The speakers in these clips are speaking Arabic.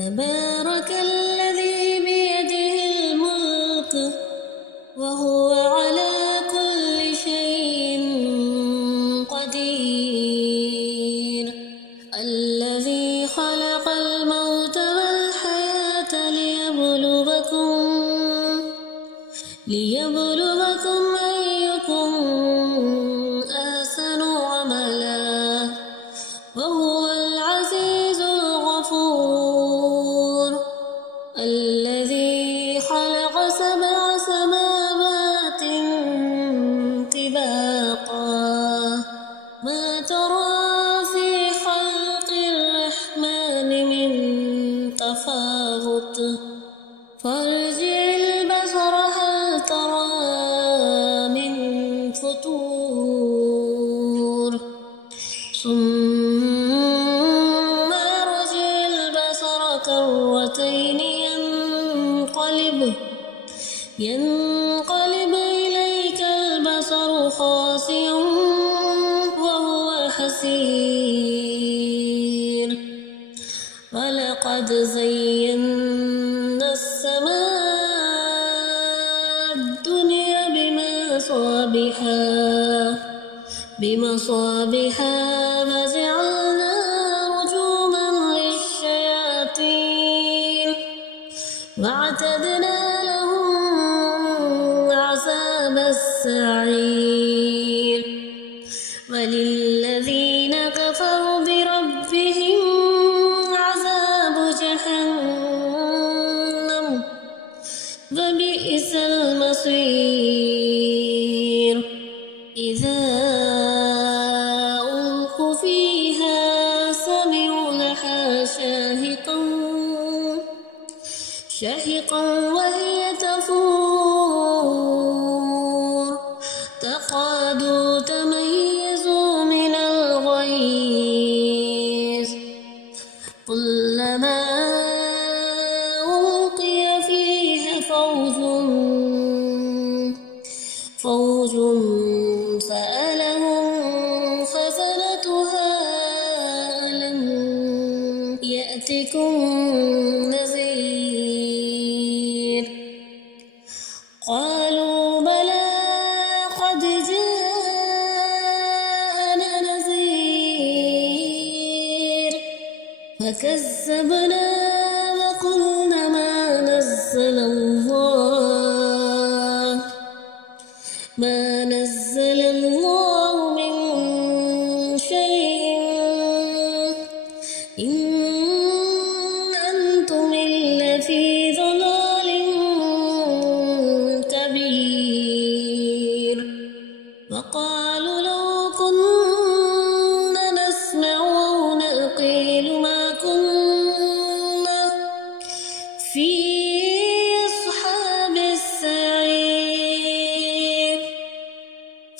تبارك الذي بيده الملك وهو على كل شيء قدير الذي خلق الموت والحياة ليبلوكم أيكم أحسن عملا وهو العزيز الغفور الذي خلق 7 سماوات طباقا ما ترى في خلق الرحمن من تفاوت فارجع البصر هل ترى من فطور ثم ارجع البصر كرتين ينقلب إليك البصر خاسئا وهو حسير ولقد زينا السماء الدنيا بمصابيح وجعلناها رجوما للشياطين واعتدنا لهم عذاب السعير وللذين كفروا بربهم عذاب جهنم وبئس المصير إذا ألقوا فيها سمعوا لها شاهقا وهي تفور تكاد تميز من الغيظ كلما ألقي فيها فوج سألهم خزنتها ألم يأتكم نذير قالوا بلى قد جاءنا نذير فكذبنا وقلنا ما نزل الله من شيء إن أنتم إلا في ضلال كبير وقالوا لو كنا نسمع أو نعقل ما كنا في أصحاب السعير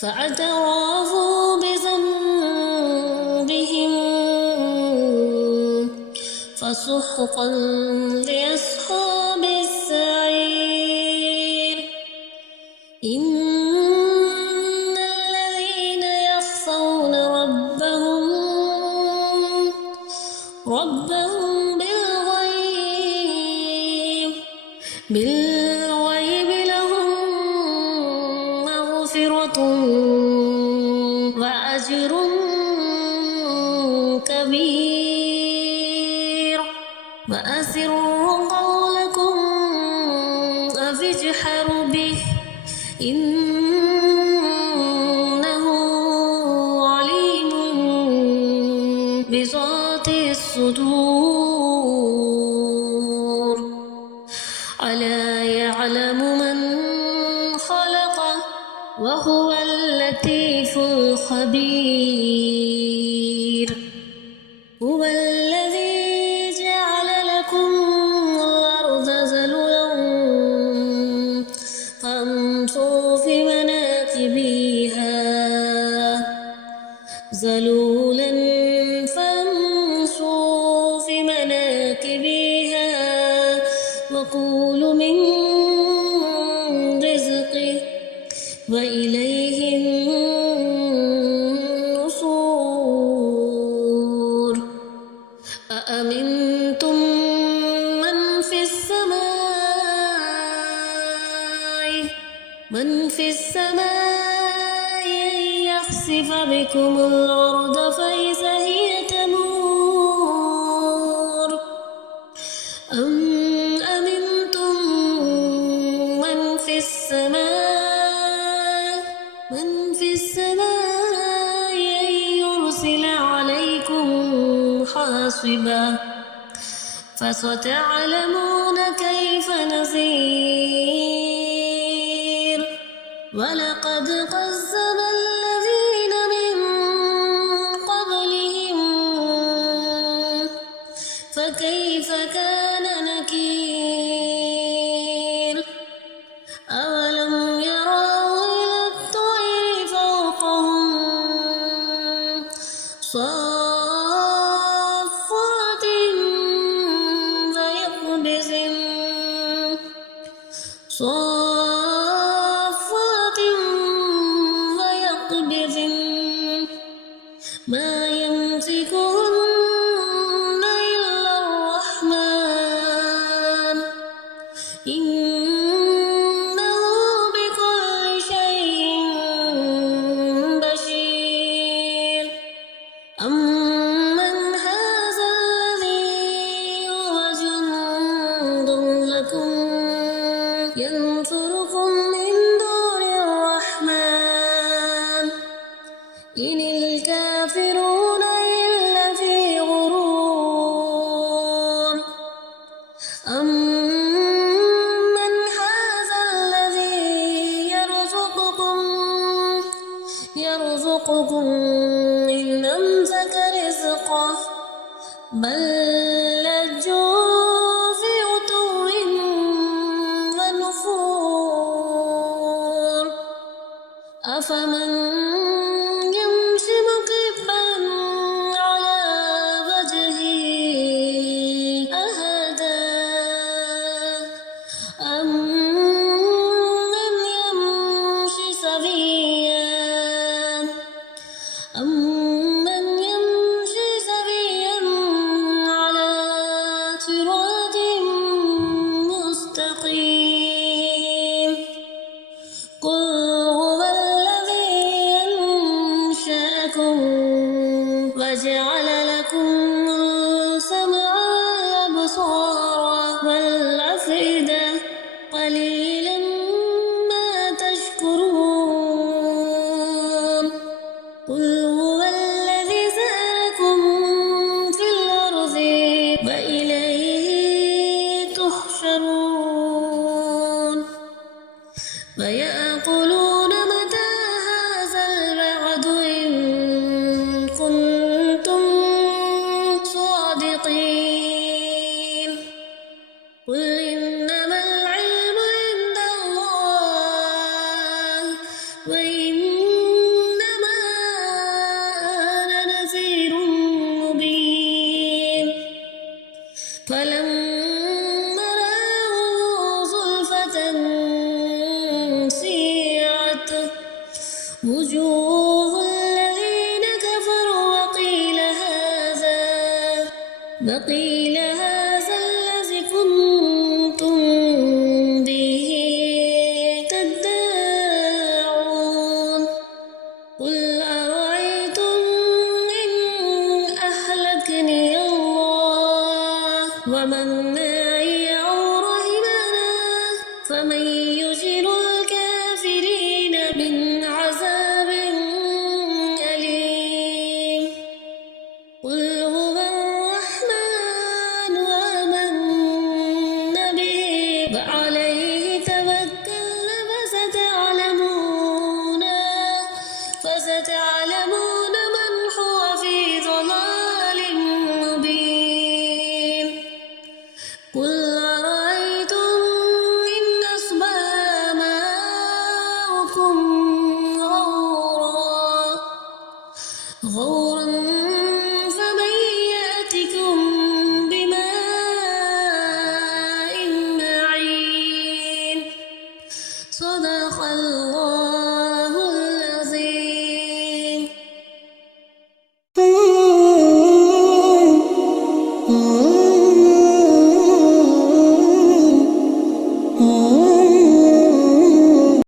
فاعترفوا بذنبهم فسحقا لأصحاب السعير إن الذين يخشون ربهم بالغيب لهم مغفرة وأجر كبير وأسروا قولكم أو اجهروا به إنه عليم بذات الصدور ألا يعلم من خلق وهو اللطيف الخبير هو الذي جعل لكم الأرض ذلولا فامشوا في مناكبها وكلوا من رزقه وإليه النشور أأمنتم يخسف بكم الأرض فإذا هي تمور أم أمنتم من في السماء أن يرسل عليكم حاصبا فستعلمون كيف نذير ولقد كذب الذين من قبلهم فكيف كان نكير أولم يروا إلى الطير فوقهم صافات ويقبضن ما يمسكهن إلا الرحمن إنه بكل شيء بشير أمن هذا الذي هو جند لكم ينصركم من دون الرحمن إن الكافرون إلا في غرور أمن هذا الذي يرزقكم إن أمسك رزقه بل لجوا في عتو ونفور أفمن يمشي مكبا على وجهه أهدى أمن يمشي سويا على صراط مستقيم قل هو الذي أنشأكم وجعل لكم السمع والأبصار والأفئدة قليلا ما تشكرون قل هو الذي زرعكم في الأرض وإليه تحشرون ويقولون متى هذا الوعد إن كنتم صادقين قل إنما العلم عند الله وإنما أنا نذير مبين فلما رأوه زلفة سيئت وجوه الذين كفروا وقيل هذا الذي كنتم به تدعون قل أرأيتم إن أهلكني الله ومن معي أو رحمنا فمن يجير الكافرين من عذاب أليم قل هو الرحمن آمنا به وعليه توكلنا فستعلمون من هو في ضلال مبين قل